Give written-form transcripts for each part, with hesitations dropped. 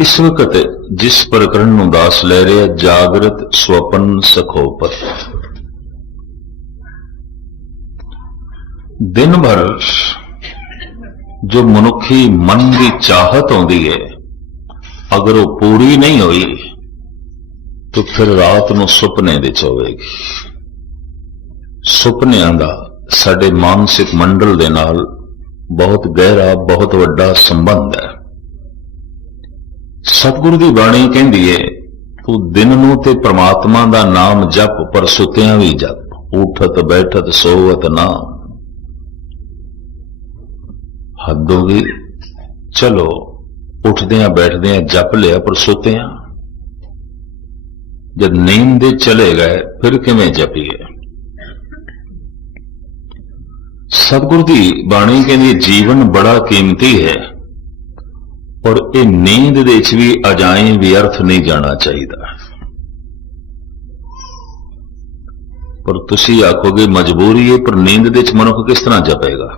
इस वक्त जिस प्रकरण ਨੂੰ ਦਾਸ ਲੈ ਰਿਹਾ ਜਾਗਰਤ स्वपन सखोपत। दिन भर जो मनुखी मन की चाहत आती है अगर वो पूरी नहीं हुई तो फिर रात को सुपने दे होगी। सुपनियां दा साडे मानसिक मंडल दे नाल बहुत गहरा बहुत वड्डा संबंध है। सतगुरु की बाणी कहती है तू दिन नूं ते परमात्मा का नाम जप पर सुतियां भी जप, उठत बैठत सोवत नाम। हद होगी, चलो उठदियां बैठदियां जप लिया पर सुतियां जब नींद दे चले गए फिर किवें जपीए। सतगुरु की बाणी कहती जीवन बड़ा कीमती है और ये नींद दे भी अजाएं व्यर्थ नहीं जाना चाहिए। पर तुसी आखोगे मजबूरी है, पर नींद दे मनुख किस तरह जपेगा,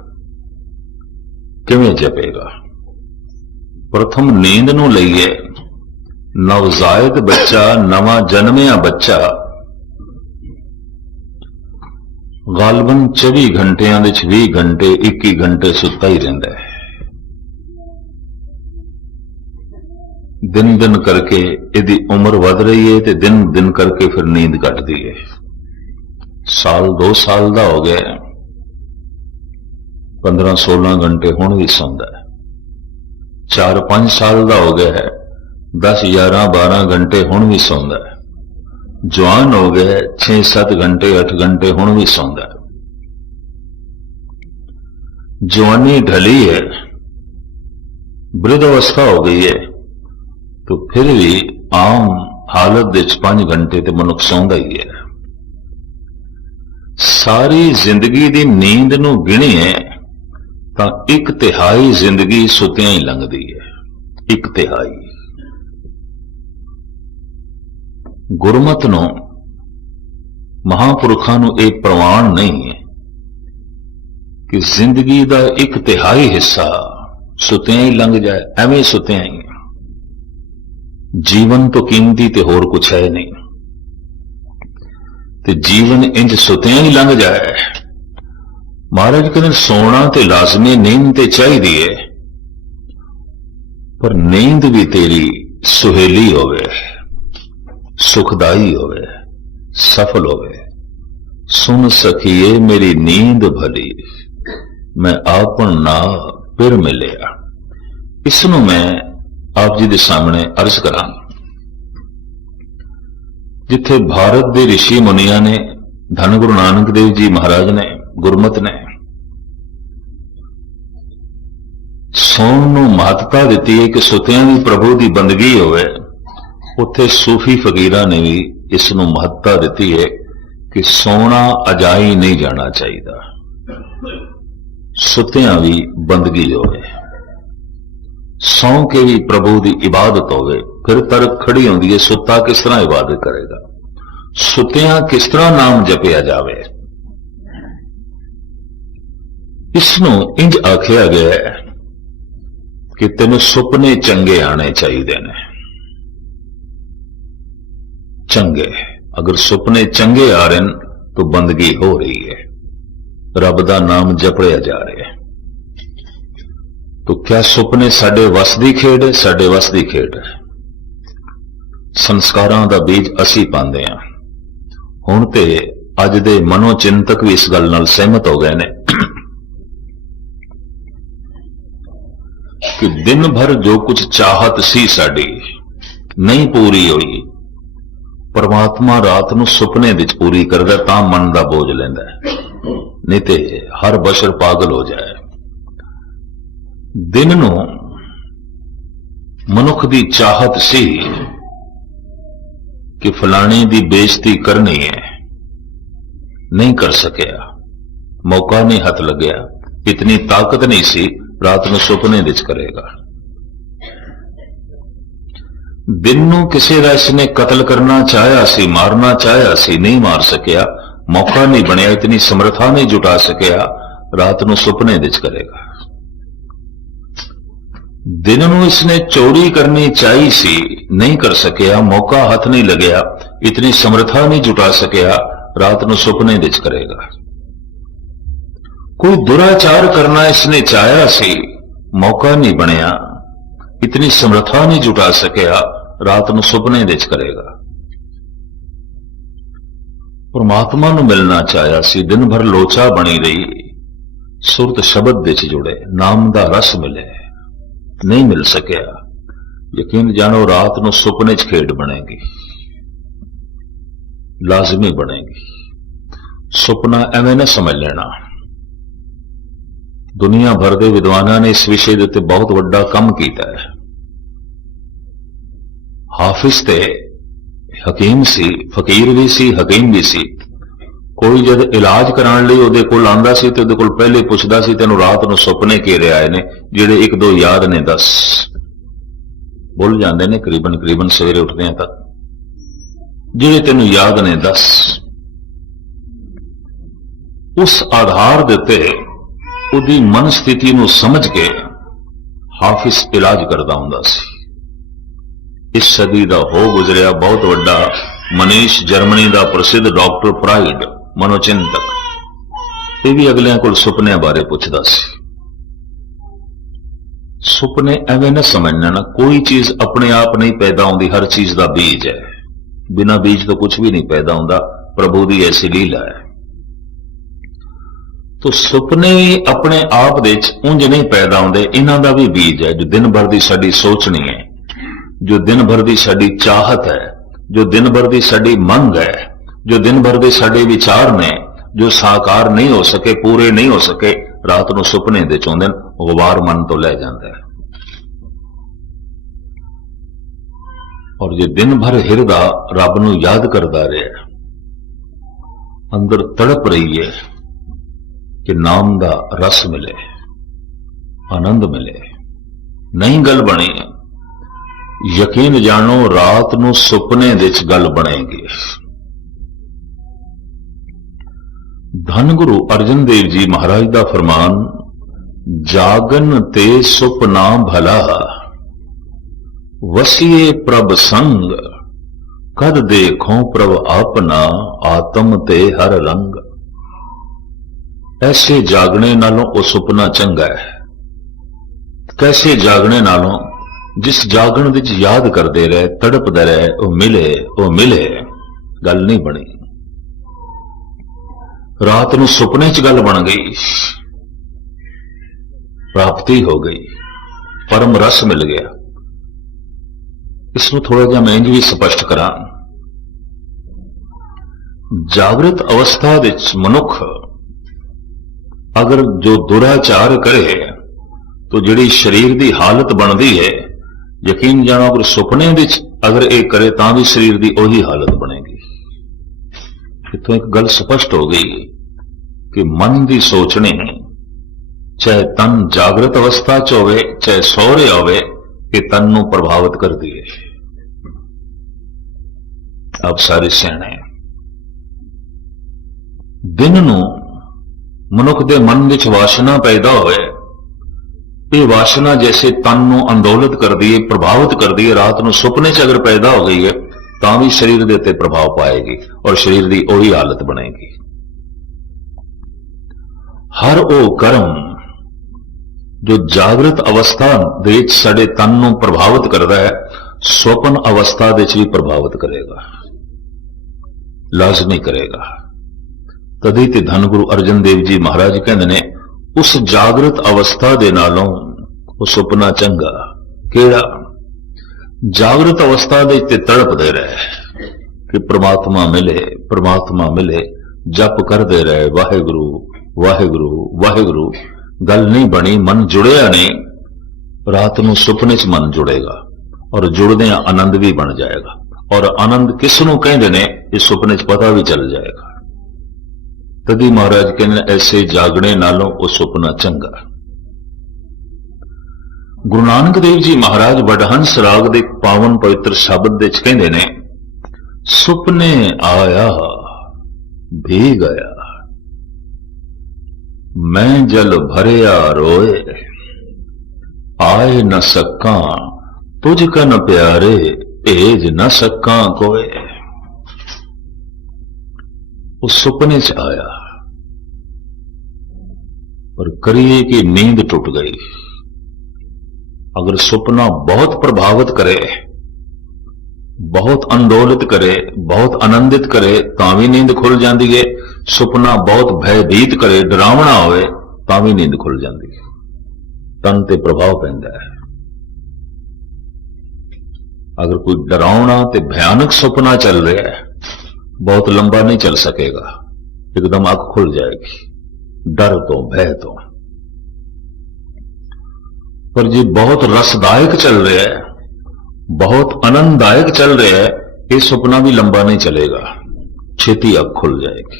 किवें जपेगा। प्रथम नींद नूं लईए। नवजायद बच्चा, नवा जन्मिया बच्चा गालबन 24 घंटिया 20 घंटे 21 घंटे सुता ही रहिंदा है। दिन दिन करके इहदी उम्र वध रही है तो दिन दिन करके फिर नींद घटती है। साल 2 साल का हो गया, 15-16 घंटे हुण भी सौंदा है। 4-5 साल का हो गया है, 10-11-12 घंटे हुण भी सौंदा है। जवान हो गया 6-7 घंटे 8 घंटे हुण भी सौंदा है। जवानी ढली है, वृद्ध अवस्था हो गई है तो फिर भी आम हालत दे 5 घंटे तो मनुख सौंदा ही है। सारी जिंदगी दी नींद नूं गिणीए तां 1/3 जिंदगी सुतियां ही लंघदी है। 1/3 गुरमत नूं महापुरखां नूं इह प्रवान नहीं है कि जिंदगी दा 1/3 हिस्सा सुतियां ही लंघ जाए। एवें सुतियां ही जीवन तो कीमती ते होर कुछ है नहीं, ते जीवन इंज सुतियां ही लंघ जाए। महाराज कहते सोना ते लाजमी, नींद ते चाहिए है, पर नींद भी तेरी सुहेली होवे, सुखदाई होवे, सफल होवे। सुन सखिए मेरी नींद भली, मैं आपन ना फिर मिलिया। इसनों मैं आप जी के सामने अर्ज करा। जिथे भारत के ऋषि मुनिया ने, धन गुरु नानक देव जी महाराज ने, गुरमत ने सौन नूं महत्ता दी है कि सुतियां भी प्रभु की बंदगी होवे। उत्थे सूफी फकीरां ने भी इस नूं महत्ता दी है कि सोना अजाई नहीं जाना चाहिए, सुतियां भी बंदगी होवे। सौ के भी प्रभु की इबादत होवे। फिर तर्क खड़ी होंदी है सुता किस तरह इबादत करेगा, सुतियां किस तरह नाम जपिया जावे। इसनों इंज आखिया गया है कि तेन सुपने चंगे आने चाहिए ने। चंगे, अगर सुपने चंगे आ रहे हैं तो बंदगी हो रही है, रब दा नाम जपया जा रहा है। तो क्या सुपने साडे वस दी खेड है? साडे वस दी खेड है। संस्कारां दा बीज असी पांदे हां। हुण ते अज दे मनोचिंतक भी इस गल नाल सहमत हो गए ने कि दिन भर जो कुछ चाहत सी साडी नहीं पूरी हुई, परमात्मा रात नूं सुपने विच पूरी करदा, तां मन दा बोझ लैंदा है। नहीं ते हर बशर पागल हो जाए। दिन नूं मनुख दी चाहत सी कि फलाने दी बेइज्जती करनी है, नहीं कर सकिया, मौका नहीं हथ लग्या, इतनी ताकत नहीं सी, रात नूं सुपने विच करेगा। दिन नूं किसी दा इसने कतल करना चाहया सी, मारना चाहया सी, नहीं मार सकिया, मौका नहीं बनया, इतनी समर्था नहीं जुटा सकिया, रात नूं सुपने विच करेगा। दिन ਨੂੰ इसने चोरी करनी चाहिए सी, नहीं कर सकिया, मौका हाथ नहीं लगया, इतनी समर्था नहीं जुटा सकिया, रात ਨੂੰ सुपने विच करेगा। कोई दुराचार करना इसने चाहा सी, मौका नहीं बनया, इतनी समर्था नहीं जुटा सकिया, रात ਨੂੰ सुपने विच करेगा। परमात्मा ਨੂੰ मिलना चाहा सी, दिन भर लोचा बनी रही, सुरत शब्द विच जुड़े, नाम दा रस मिले, नहीं मिल सकिया। यकीन जानो रात ਨੂੰ सुपने च खेड बनेगी, लाजमी बनेगी। सुपना एवं न समझ लेना। दुनिया भर के विद्वाना ने इस विषय के उत्ते बहुत वड्डा काम किया है। हाफिज ते हकीम सी, फकीर भी सी, हकीम भी सी। कोई जद इलाज कराने लिए उहदे कोल आंदा सी ते उहदे कोल पहले पुछदा सी तैनूं रात ਨੂੰ सुपने घेरे आए ने, जिहड़े एक दो याद ने दस। भुल जाते ने करीबन सवेरे उठदे तक, जिहड़े तैनूं याद ने दस। उस आधार दे उत्ते उहदी मन स्थिति नूं समझ के हाफिज इलाज करदा हुंदा सी। इस सदी दा हो गुजरिया बहुत वड्डा मनीष, जर्मनी का प्रसिद्ध डॉक्टर फ्राइड, मनोचिंतक, ये भी अगलियां कोल सुपने बारे पुछदा सी। सुपने एवं न समझना ना, कोई चीज अपने आप नहीं पैदा होती, हर चीज का बीज है। बिना बीज तो कुछ भी नहीं पैदा होता, प्रभु की ऐसी लीला है। तो सुपने भी अपने आप दे उंज नहीं पैदा होंदे, इन्हां दा भी बीज है। जो दिन भर की साडी सोचनी है, जो दिन भर की साडी चाहत है, जो दिन भर की साडी मंग है, जो दिन भर के साडे विचार ने, जो साकार नहीं हो सके, पूरे नहीं हो सके, रात ਨੂੰ सुपने दे चौंदे गुबार मन तो लै जाता है। और जे दिन भर हिरदा रब ਨੂੰ याद करता रहा, अंदर तड़प रही है कि नाम का रस मिले, आनंद मिले, नहीं गल बनी, यकीन जानो रात ਨੂੰ सुपने विच गल बनेगी। धन गुरु अर्जन देव जी महाराज का फरमान, जागन ते सुपना भला, वसिए प्रभ संग, कद देखो प्रभ अपना, आत्म ते हर रंग। ऐसे जागने नालों वो सुपना चंगा है। कैसे जागने नालों, जिस जागण विच याद करते रहे, तड़पते रहे, वो मिले, गल नहीं बनी। रात ਨੂੰ सुपने च गल बन गई, प्राप्ति हो गई, परम रस मिल गया। इसमें थोड़ा जा मैं भी स्पष्ट करा। जागृत अवस्था विच मनुख अगर जो दुराचार करे तो जिहड़ी शरीर की हालत बनती है, यकीन जानो अगर सुपने विच अगर ये करे तां भी शरीर की उही हालत बनेगी। इतों एक गल स्पष्ट हो गई कि मन की सोचनी, चाहे तन जागृत अवस्था च होवे, चाहे सौरे होवे, कि तन नूं प्रभावित करती है। आप सारे सियाणे, दिन नूं मनुख दे मन विच वासना पैदा होवे, ये वासना जैसे तन नूं अंदोलित करती है, प्रभावित करती है। रात नूं सुपने च अगर पैदा हो गई है तां भी शरीर दे उत्ते प्रभाव पाएगी और शरीर की उही हालत बनेगी। हर वो कर्म जो जागृत अवस्था दे साडे तन नूं प्रभावित करता है, स्वप्न अवस्था दे भी प्रभावित करेगा, लाजमी करेगा। तदी ते धन गुरु अर्जन देव जी महाराज कहते ने, उस जागृत अवस्था दे नालों वो सुपना चंगा। केड़ा? जागृत अवस्था दे ते तड़पदे रहे कि परमात्मा मिले, जप करते रहे, वाहेगुरु वाहेगुरु वाहेगुरु। गल नहीं बनी, मन जुड़िया नहीं। रात ਨੂੰ सुपने च मन जुड़ेगा और जुड़दे आनंद भी बन जाएगा, और आनंद किस नूं कहंदे ने इस सुपने च पता भी चल जाएगा। तदी महाराज कहने, ऐसे जागने नालों वो सुपना चंगा। गुरु नानक देव जी महाराज वडहंस राग दे पावन पवित्र शब्द दे कहंदे ने, सुपने आया भी गया, मैं जल भरिया रोए, आए न सका तुझ कन प्यारे, भेज न सका कोय। वो सुपने च आया, पर करिए कि नींद टूट गई। अगर सुपना बहुत प्रभावित करे, बहुत अंदोलित करे, बहुत आनंदित करे, तां भी नींद खुल जाती है। सुपना बहुत भयभीत करे, डरावना होवे, तां भी नींद खुल जाती है। तन ते प्रभाव पैंदा है। अगर कोई डरावना ते भयानक सुपना चल रहा है, बहुत लंबा नहीं चल सकेगा, एकदम आंख खुल जाएगी डर तो, भय तो। पर जी बहुत रसदायक चल रहा है, बहुत आनंददायक चल रहा है, ये सपना भी लंबा नहीं चलेगा, छेती आंख खुल जाएगी,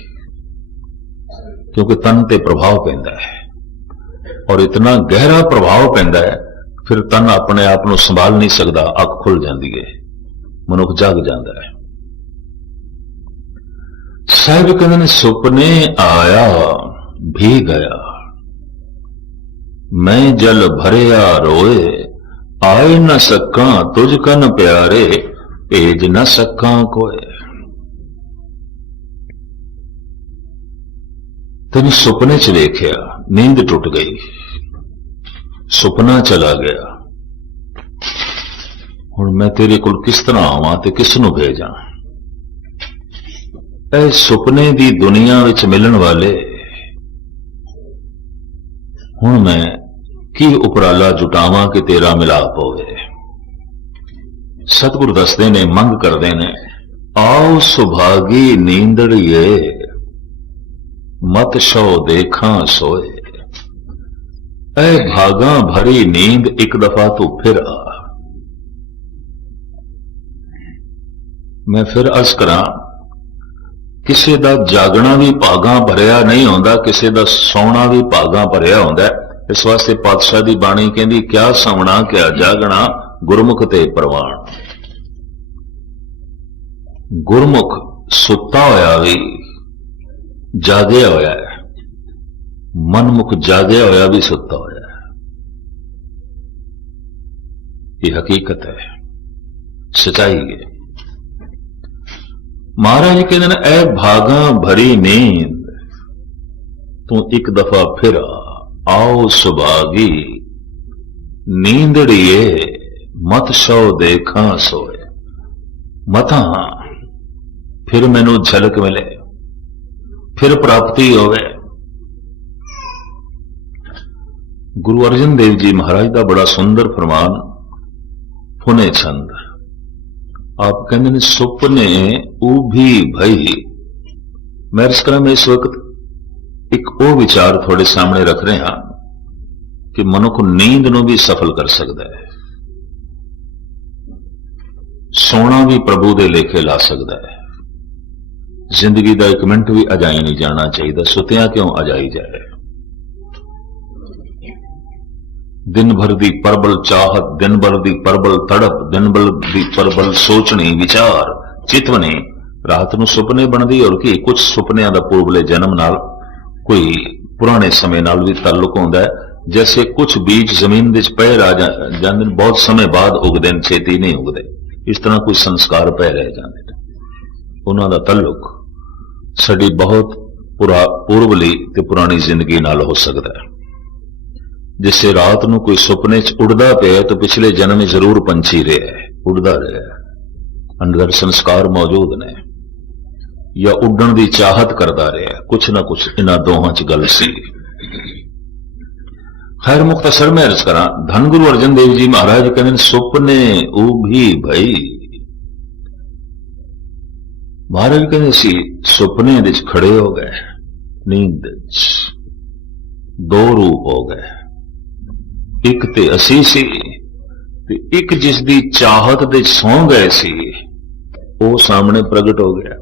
क्योंकि तन ते प्रभाव पैंदा है। और इतना गहरा प्रभाव पैंदा है, फिर तन अपने आप को संभाल नहीं सकता, आंख खुल जाती है, मनुख जाग जाता है। साहिब कहते ने सुपने आया भी गया, मैं जल भरिया रोए, आए न सका तुझ कन प्यारे, भेज न सका कोय। तेन सुपने च देखिया, नींद टूट गई, सुपना चला गया, हुण मैं तेरे कोल किस तरह आवां ते किस नूं भेजां। ऐ सुपने दी दुनिया विच मिलन वाले, हुण मैं की उपराला जुटावां कि तेरा मिलाप होवे। सतगुरु दसदे ने, मंग करदे ने, आओ सुभागी नींदड़िए, मत शो देखा सोए। ऐ भागा भरी नींद, एक दफा तू फिर आ। मैं फिर अर्ज करा, किसी दा जागना भी भागा भरिया नहीं होंदा, किसी दा सौना भी भागा भरिया होंदा। इस वास्ते पातशाह दी बाणी कहती, क्या सौना क्या जागना, गुरमुख ते प्रवान। गुरमुख सुता होया भी जागया होया है, मनमुख जागया होया भी सुता होया है। ये हकीकत है, सच्चाई है। महाराज कहते हैं, ऐ भागा भरी नींद, तू एक दफा फिर आओ सुभागी नींदड़िए, मत सो देखा सोए। मता फिर मैनू झलक मिले, फिर प्राप्ति होवे। गुरु अर्जन देव जी महाराज का बड़ा सुंदर फरमान, पुने छंद। आप कहते हैं, सुपने उभी भई। मैं इस वक्त एक वो विचार थोड़े सामने रख रहे हैं कि मनुख नींद नूं भी सफल कर सकता है, सोना भी प्रभु दे लेखे ला सकता है। जिंदगी का एक मिनट भी अजाई नहीं जाना चाहिए, सुतिया क्यों अजाई जाए। दिन भर दी परबल चाहत, दिन भर दी परबल तड़प, दिन भर दी परबल सोचनी विचार चितवनी, रात नूं सुपने बनदी। और कि कुछ सुपनियां दा पूर्वले जन्म नाल, कोई पुराने समय नाल भी ताल्लुक होंदा है। जैसे कुछ बीज जमीन दे पै रह जाते, बहुत समय बाद उगदे, छेती नहीं उगदे। इस तरह कोई संस्कार पै रह जाते, उन्हां दा ताल्लुक साडी बहुत पूर्वली ते पुरानी जिंदगी नाल हो सकता है। जिसे रात नूं कोई सुपने च उड़दा पिया, तो पिछले जन्म में जरूर पंछी रहा है, उड़दा रहा है, अंदर संस्कार मौजूद ने, या उड़न की चाहत करता रहा, कुछ ना कुछ इन्हां दोहां च गल सी। खैर मुख्तसर में अर्ज करा, धन गुरु अर्जन देव जी महाराज कहते, सुपने उभी भई। महाराज कहते सी, सुपने दे खड़े हो गए, नींद दो रूप हो गए, एक ते असी सी, ते एक जिसदी चाहत दे सौ गए सी, वो सामने प्रगट हो गया।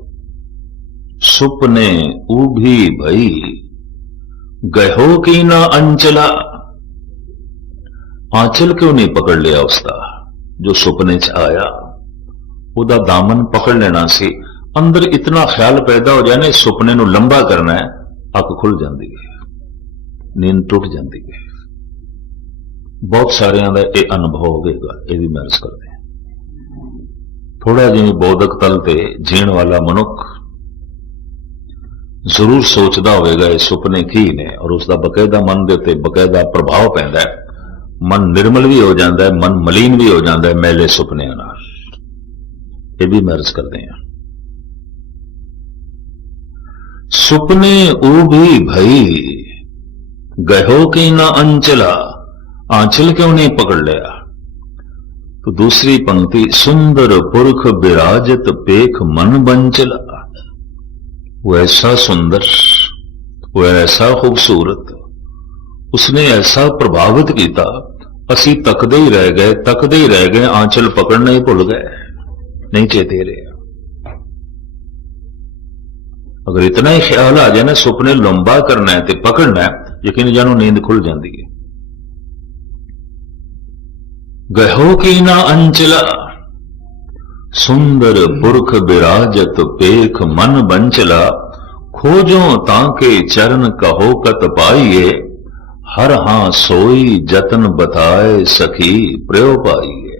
सुपने उभी भई, गहो की ना अंचला। आंचल क्यों नहीं पकड़ लिया उसका, जो सुपने च आया, उदा दामन पकड़ लेना सी। अंदर इतना ख्याल पैदा हो जाए, सुपने नूं लंबा करना है, अख खुल जाती है, नींद टूट जाती है। बहुत सारिਆਂ ਦਾ ਇਹ ਅਨੁਭਵ ਹੋਵੇਗਾ। ਇਹ ਵੀ ਮੈਂ ਅਰਜ਼ ਕਰਦੇ ਹਾਂ। ਥੋੜਾ ਜਿਵੇਂ ਬੌਧਿਕ ਤਲ ਤੇ ਜੀਣ ਵਾਲਾ ਮਨੁੱਖ ਜ਼ਰੂਰ ਸੋਚਦਾ ਹੋਵੇਗਾ ਇਹ ਸੁਪਨੇ ਕੀ ਨੇ, ਔਰ ਉਸ ਦਾ ਬਕਾਇਦਾ ਮਨ ਦੇ ਉੱਤੇ ਬਕਾਇਦਾ ਪ੍ਰਭਾਵ ਪੈਂਦਾ ਹੈ। ਮਨ ਨਿਰਮਲ ਵੀ ਹੋ ਜਾਂਦਾ ਹੈ, ਮਨ ਮਲੀਨ ਵੀ ਹੋ ਜਾਂਦਾ ਹੈ ਮੈਲੇ ਸੁਪਨਿਆਂ ਨਾਲ। ਇਹ ਵੀ ਮੈਂ ਅਰਜ਼ ਕਰਦੇ ਹਾਂ। सुपने ओ भी भई गहो की ना अंचला, आंचल क्यों नहीं पकड़ लिया। तो दूसरी पंक्ति सुंदर पुरख विराजत पेख मन बंचला, वो ऐसा सुंदर, वो ऐसा खूबसूरत, उसने ऐसा प्रभावित किया, असी तकदे ही रह गए, आंचल पकड़ना ही भुल गए, नहीं चेते रहे। अगर इतना ही ख्याल आ जाए ना सुपने लंबा करना है तो पकड़ना है, यकीन जानो नींद खुल जाती है। गहो की ना अंचला सुंदर पुरख विराजत पेख मन बंचला, खोजो ताके चरण कहो कत पाइए, हर हां सोई जतन बताए सखी प्रयो पाइए।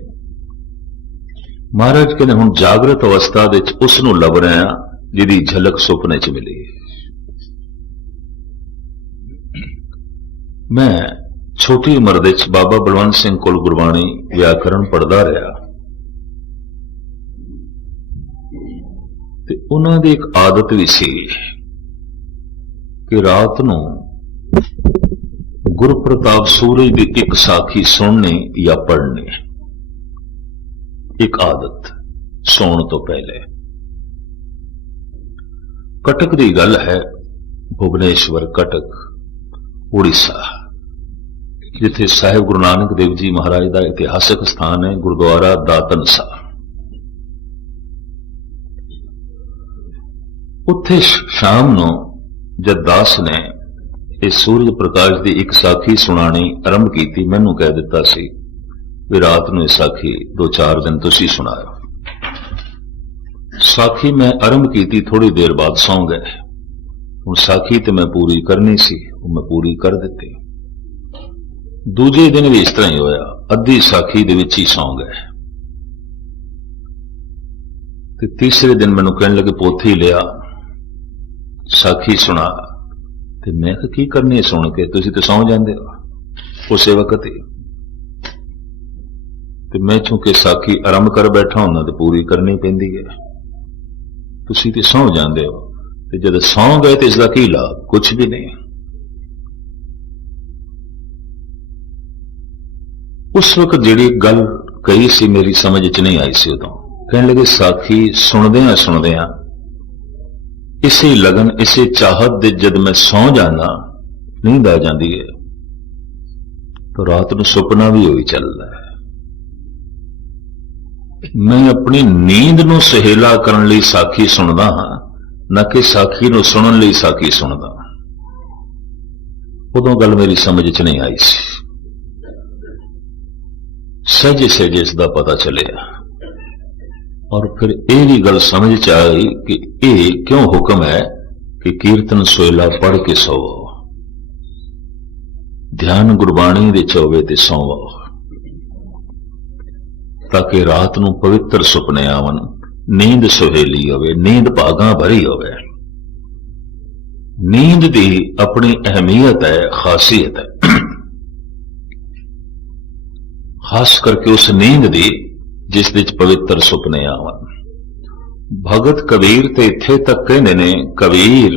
महाराज कहते हुण जागृत अवस्था दे उस नूं लभ रहे हैं जिहदी झलक सुपने च मिली। मैं छोटी उम्र दे बाबा बलवंत सिंह कोल गुरबाणी व्याकरण पढ़दा रहा ते उन्हां दी एक आदत भी सी कि रात नूं गुरु प्रताप सूरज की एक साखी सुननी या पढ़नी, एक आदत सौण तो पहले। कटक की गल है, भुवनेश्वर कटक उड़ीसा, जिथे साहिब गुरु नानक देव जी महाराज का इतिहासक स्थान है गुरुद्वारा दातन साहब। उत्थे शाम नूं जद दास ने इस सूरज प्रकाश की एक साखी सुनानी आरंभ की, मैनू कह दिता सी भी रात नूं इस साखी 2-4 दिन तुसीं सुनाओ। साखी मैं आरंभ की, थोड़ी देर बाद सौ गए। हुण साखी तो मैं पूरी करनी सी, मैं पूरी कर दी। दूजे दिन भी इस तरह ही होया, अद्धी साखी दे विच ही सौ गए। ते तीसरे दिन मैनूं कहण लगे पोथी लिया, साखी सुना। ते मैं कहा की करनी है सुन के, तुसीं तो सौ जांदे हो उसे वक्त ही। ते मैं चूंकि साखी आरंभ कर बैठा हुंदा ते पूरी करनी पैंदी है, तुसीं ते सौ जांदे हो, ते जद सौ गए तो इसका की लाभ, कुछ भी नहीं। उस वक्त जिहड़ी गल कही सी मेरी समझ च नहीं आई सी। उदों कहण लगे साखी सुनदियां इसे लगन इसे चाहत दे जद मैं सौ जाना नींद आ जाती है, तो रात नूं सुपना भी होई चलदा है। मैं अपनी नींद नूं सहेला करन लई साखी सुनदा हां, न कि साखी नूं सुनन लई साखी सुनदा। उदों गल मेरी समझ च नहीं आई सी, सहजे सहजे इसका पता चलिया, और फिर यह भी गल समझ च आई कि यह क्यों हुक्म है कि कीर्तन सोयला पढ़ के सोवो, ध्यान गुरबाणी दे चोवे ते सोवो, ताकि रात नूं पवित्र सुपने आवन, नींद सुहेली होवे, नींद भागां भरी होवे। नींद की अपनी अहमियत है, खासियत है, खास करके उस नींद की जिस विच पवित्र सुपने आवन। भगत कबीर ते इत्थे तक कहंदे ने, कबीर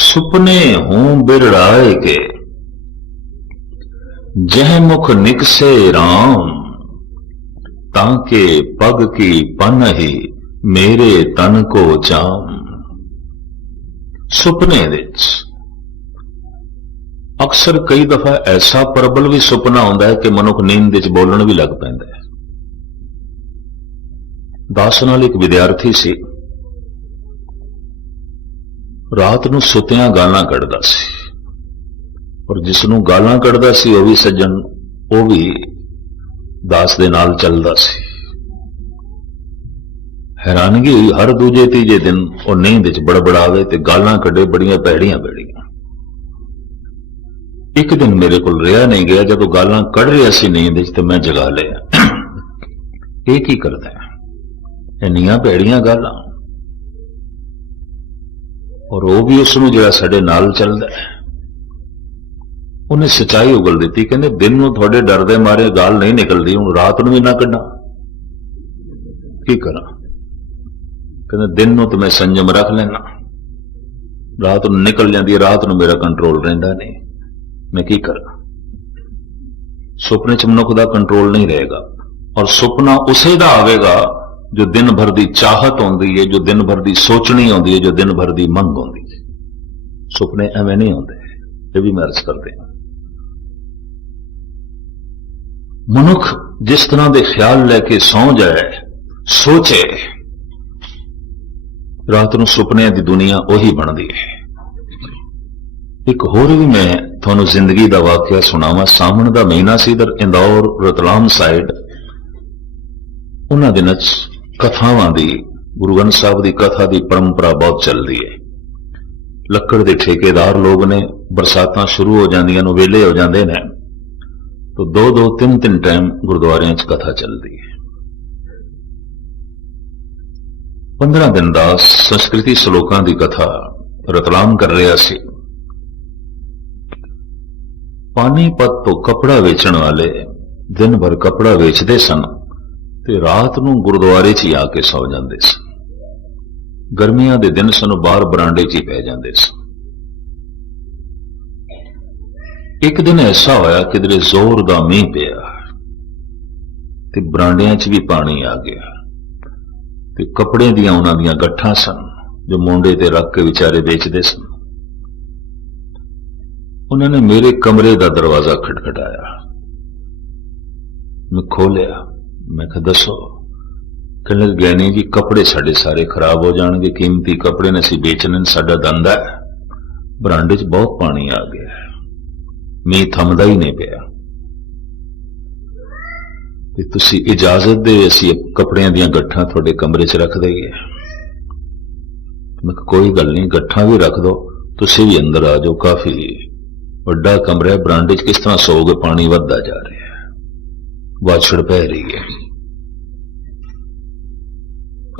सुपने हूं बिरड़ाए के, जह मुख निकसे राम, ताके पग की पन ही मेरे तन को जाम। सुपने विच अक्सर कई दफा ऐसा प्रबल भी सुपना आता है कि मनुख नींद विच बोलण भी लग पैंदा है। दास नाल एक विद्यार्थी सी, रात नूं सुतियां गालां कढदा सी, और जिसनूं गालां कढदा सी वह भी सज्जन, वह भी दास दे नाल चलदा सी। हैरानगी हुई, हर दूजे तीजे दिन वह नींद च बड़बड़ावे ते गालां कढे बड़ियां भैड़ियां भैड़ियां। एक दिन मेरे को रहा नहीं गया, जदों गालां कढ़ रहा सी नींद च, मैं जगा लिया। ये की करदा है, इन्नियां भैड़ियां गालां, और वो भी उसनूं जिहड़ा साडे नाल चलदा है, उन्हें सच्चाई उगल दी। कहते दिन नूं तुहाडे डर दे मारे गाल नहीं निकलदी, हुण रात नूं भी ना कड्डां, की करां? कहते दिन नूं तो मैं संयम रख लेना, रात नूं निकल जाती, रात नूं मेरा कंट्रोल रहिंदा नहीं, मैं की करा? सुपने च मनुख दा कंट्रोल नहीं रहेगा, और सुपना उसे दा आवेगा जो दिन भर दी चाहत होंदी है, जो दिन भर दी सोचनी होंदी है, जो दिन भर दी मंग होंदी है। सुपने एवें नहीं होंदे, ये भी मैं अर्ज करते हैं। मनुख जिस तरह के ख्याल लैके सौ जाए, सोचे, रात नूं सुपने की दुनिया उही बनती है। एक होर भी मैं तुहानूं जिंदगी का वाकया सुनावां। सावण का महीना सी, इधर इंदौर रतलाम साइड उन्हां दिनां कथावां दी, गुरु ग्रंथ साहब की कथा की परंपरा बहुत चलती है। लक्कड़ के ठेकेदार लोग ने, बरसातां शुरू हो जांदियां नूं वेले हो जांदे ने, तो दो दो तीन तीन टाइम गुरुद्वारियां च कथा चलती है। 15 दिन का संस्कृति श्लोकां की कथा रतलाम कर रहा सी। पानीपत तो कपड़ा वेचण वाले दिन भर कपड़ा वेचते सन, ते रात नूं गुरुद्वारे च ही आके सौ जाते सन। गर्मियां दे दिन सन, बाहर बरांडे च ही पै जाते सन। एक दिन ऐसा होया किधरे जोर का मींह पिया, ते बरांडियां च भी पानी आ गया, ते कपड़े दियां उन्हां दियां गट्ठां सन जो मोंडे ते रख के विचारे बेचते सन। उन्होंने मेरे कमरे का दरवाजा खटखटाया, मैं खोलिया, मैं कहा दसो। कहने लगे ज्ञानी जी कपड़े साडे सारे खराब हो जाएंगे, कीमती कपड़े ने असीं बेचने, साडा धंधा है, बरांडे च बहुत पानी आ गया है, मींह थमदा ही नहीं पिया, ते तुसीं इजाजत दे असीं कपड़ियां दियां गट्ठां तुहाडे कमरे च रख दईए। मैं कोई गल नहीं, गट्ठां भी रख दो, तुसीं भी अंदर आ जाओ, काफी वड्डा कमरा है, बरांडे च किस तरह सोओगे, पानी वधदा जा रहा है, वाछड़ पै रही है।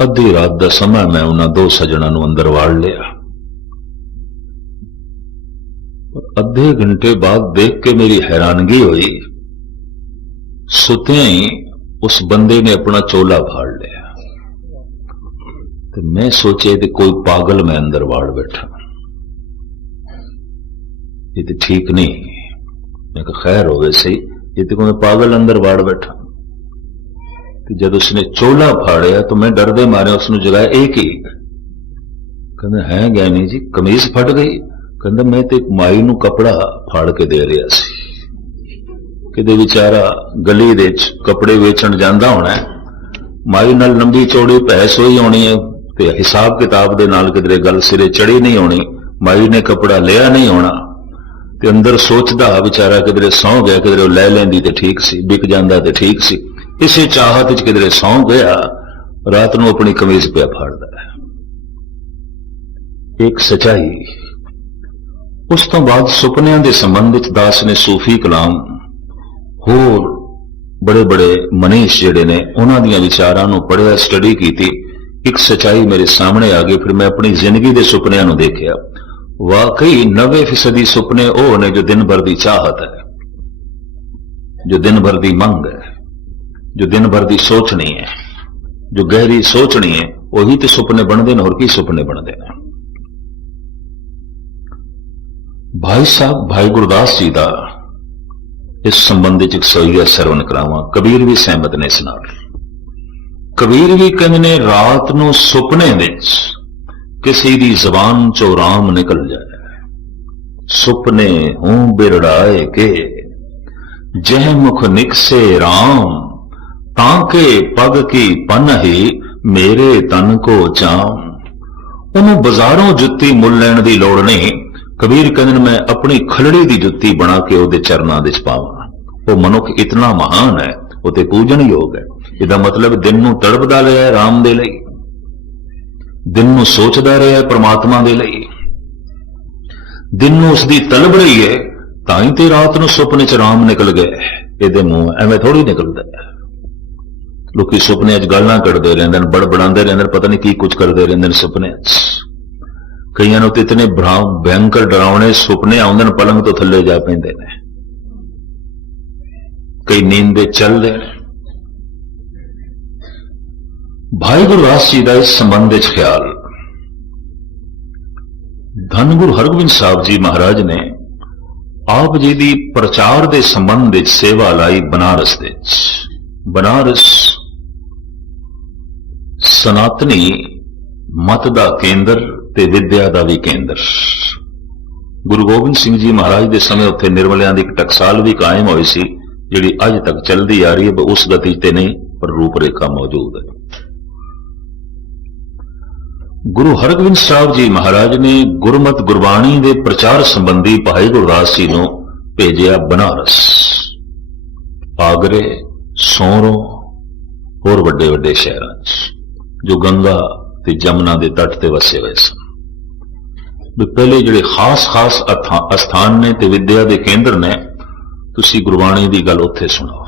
अद्धी रात का समय मैं उन्हां दो सज्जणों नूं अंदर वाड़ लिया। अद्धे घंटे बाद देख के मेरी हैरानगी हुई, सुत्या ही उस बंदे ने अपना चोला फाड़ लिया। तो मैं सोचे कि कोई पागल मैं अंदर वाड़ बैठा, ये तो ठीक नहीं। मैं कहा खैर हो गए सही, ये तो कोई पागल अंदर वाड़ बैठा। तो जब उसने चोला फाड़िया तो मैं डर दे मारे उसने जगाया, एक ही कहते है ज्ञानी जी कमीज फट गई। कहते मैं तो एक माई नूं कपड़ा फाड़ के दे रहा सी, किते विचारा गली दे कपड़े वेचण जांदा होना है, माई नाल लंबी चौड़ी भैंस होई होनी है, ते हिसाब किताब दे नाल किधरे गल सिरे चढ़ी नहीं होनी, माई ने कपड़ा लिया नहीं होना, ते अंदर सोचदा बेचारा किधरे सौ गया, किधरे लै लैंदी ते ठीक सी, बिक जांदा ते ठीक सी, इसे चाहत च किधरे सौ गया, रात नूं अपनी कमीज पिया फाड़दा है। एक सच्चाई। उस तो बाद सुपनियां दे संबंध च दास ने सूफी कलाम होर बड़े बड़े मनीष जिहड़े ने उन्हां दियां विचारां नूं पढ़िया, स्टडी कीती, एक सच्चाई मेरे सामने आ गई। फिर मैं अपनी जिंदगी दे सुपनियां नूं देखिया, वाकई 90% सुपने वो ने जो दिन भर की चाहत है, जो दिन भर की मंग है, जो दिन भर की सोचनी है, जो गहरी सोचनी है, वही तो सुपने बनते हैं। और की सुपने बनते हैं? भाई साहब भाई गुरदास जी का इस संबंध एक सोईया सरवण करावां। कबीर भी सहमत ने इस नाल। कबीर भी कहते ने रात नूं सुपने विच किसी दी जबान चो राम निकल जाए, सुपने हूं बिरड़ाए के जह मुख निकसे राम, ताके पग की पन ही मेरे तन को चाम। उन्होंने बाजारों जुत्ती मुल लैण की लौड़ नहीं। कबीर कहते मैं अपनी खलड़ी की जुत्ती बना के उहदे चरनां दे पावां। वो मनुख इतना महान है, वो ते पूजन योग है। इसदा मतलब दिन नूं तड़पदा रहा है राम दे लई, दिन नूं सोचदा रहा है परमात्मा दे लई, दिन नूं उसदी तलब रही है ताई ते रात ਨੂੰ ਸੁਪਨੇ ਚ ਰਾਮ ਨਿਕਲ ਗਏ ਇਹਦੇ ਮੂੰਹ ਐਵੇਂ ਥੋੜੀ ਨਿਕਲਦਾ ਲੋਕੀ ਸੁਪਨੇ 'ਚ ਗੱਲਾਂ ਕੱਢਦੇ ਰਹਿੰਦੇ ਨੇ ਬੜਬੜਾਉਂਦੇ ਰਹਿੰਦੇ ਨੇ ਪਤਾ ਨਹੀਂ ਕੀ ਕੁਝ ਕਰਦੇ ਰਹਿੰਦੇ ਨੇ ਸੁਪਨੇ 'ਚ ਕਈਆਂ ਨੂੰ ਤੇ ਇਤਨੇ ਭयंकर ਡਰਾਉਣੇ ਸੁਪਨੇ ਆਉਂਦੇ ਨੇ ਪਲੰਗ ਤੋਂ ਥੱਲੇ ਜਾ ਪੈਂਦੇ ਨੇ ਕਈ ਨੀਂਦ ਦੇ ਚੱਲਦੇ ਨੇ ਭਾਈ ਗੁਰਦਾਸ ਜੀ ਦਾ ਇਸ ਸੰਬੰਧ ਵਿੱਚ ਖਿਆਲ ਧੰਨ ਗੁਰੂ ਹਰਗੋਬਿੰਦ ਸਾਹਿਬ ਜੀ ਮਹਾਰਾਜ ਨੇ ਆਪ ਜੀ ਦੀ ਪ੍ਰਚਾਰ ਦੇ ਸੰਬੰਧ ਵਿੱਚ ਸੇਵਾ ਲਈ ਬਨਾਰਸ ਦੇ ਵਿੱਚ ਬਨਾਰਸ ਸਨਾਤਨੀ ਮਤ ਦਾ ਕੇਂਦਰ ਤੇ ਵਿਦਿਆ ਦਾ ਵੀ ਕੇਂਦਰ ਗੁਰੂ ਗੋਬਿੰਦ ਸਿੰਘ ਜੀ ਮਹਾਰਾਜ ਦੇ ਸਮੇਂ ਉੱਥੇ ਨਿਰਮਲਿਆਂ ਦੀ ਇੱਕ ਟਕਸਾਲ ਵੀ ਕਾਇਮ ਹੋਈ ਸੀ ਜਿਹੜੀ ਅੱਜ ਤੱਕ ਚੱਲਦੀ ਆ ਰਹੀ ਹੈ ਉਸ ਗਤੀ ਤੇ ਨਹੀਂ ਪਰ ਰੂਪ ਰੇਖਾ ਮੌਜੂਦ ਹੈ ਗੁਰੂ ਹਰਗੋਬਿੰਦ ਸਾਹਿਬ ਜੀ ਮਹਾਰਾਜ ਨੇ ਗੁਰਮਤ ਗੁਰਬਾਣੀ ਦੇ ਪ੍ਰਚਾਰ ਸੰਬੰਧੀ ਭਾਈ ਗੁਰਦਾਸ ਜੀ ਨੂੰ ਭੇਜਿਆ ਬਨਾਰਸ ਆਗਰੇ ਸੋਰੋਂ ਹੋਰ ਵੱਡੇ ਵੱਡੇ ਸ਼ਹਿਰਾਂ 'ਚ ਜੋ ਗੰਗਾ ਤੇ ਜਮਨਾ ਦੇ ਤੱਟ ਤੇ ਵਸੇ ਹੋਏ ਸਨ ਵੀ ਪਹਿਲੇ ਜਿਹੜੇ ਖਾਸ ਅਸਥਾਨ ਨੇ ਤੇ ਵਿਦਿਆ ਦੇ ਕੇਂਦਰ ਨੇ ਤੁਸੀਂ ਗੁਰਬਾਣੀ ਦੀ ਗੱਲ ਉੱਥੇ ਸੁਣੋ